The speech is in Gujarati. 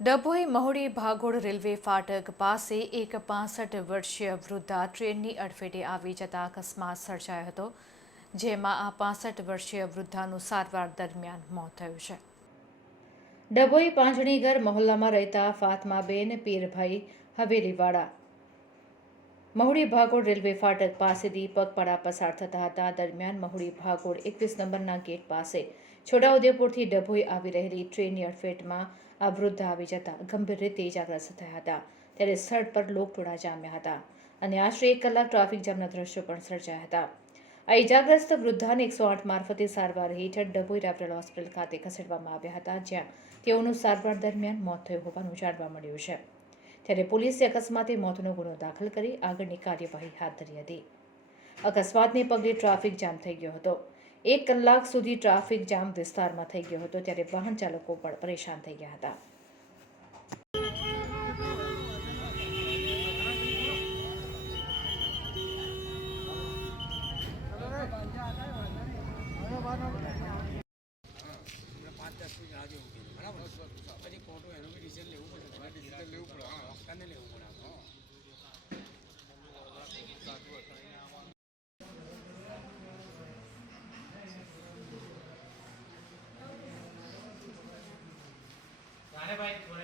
ડભોઈ મહુડી ભાગોળ રેલવે ફાટક પાસે એક પાસઠ વર્ષીય વૃદ્ધા ટ્રેનની અડફેટે આવી જતા અકસ્માત સર્જાયો હતો, જેમાં આ પાસઠ વર્ષીય વૃદ્ધાનું સારવાર દરમિયાન મોત થયું છે. ડભોઈ પાંજણીગર મહોલ્લામાં રહેતા ફાતમાબેન પીરભાઈ હવેલીવાળા મહુડી ભાગોળ રેલવે ફાટક પાસેથી પગપાળા પસાર થતા હતા. દરમિયાન મહુડી ભાગોળ એકવીસ નંબરના ગેટ પાસે છોટાઉદેપુરથી ડભોઈ આવી રહેલી ટ્રેનની અડફેટમાં આ વૃદ્ધ આવી જતા ગંભીર રીતે ઇજાગ્રસ્ત થયા હતા. ત્યારે સ્થળ પર લોકટોળા જામ્યા હતા અને આશરે એક કલાક ટ્રાફિક જામના દ્રશ્યો પણ સર્જાયા હતા. આ ઇજાગ્રસ્ત વૃદ્ધાને એકસો આઠ મારફતે સારવાર હેઠળ ડભોઈ રેફરલ હોસ્પિટલ ખાતે ખસેડવામાં આવ્યા હતા, જ્યાં તેઓનું સારવાર દરમિયાન મોત થયું હોવાનું જાણવા મળ્યું છે. ત્યારે પોલીસે અકસ્માતે મોતનો ગુનો દાખલ કરી આગળની કાર્યવાહી હાથ ધરી હતી. અકસ્માતને પગલે ટ્રાફિક જામ થઈ ગયો હતો. એક કલાક સુધી ટ્રાફિક જામ વિસ્તારમાં થઈ ગયો હતો, ત્યારે વાહન ચાલકો પણ પરેશાન થઈ ગયા હતા. right 20.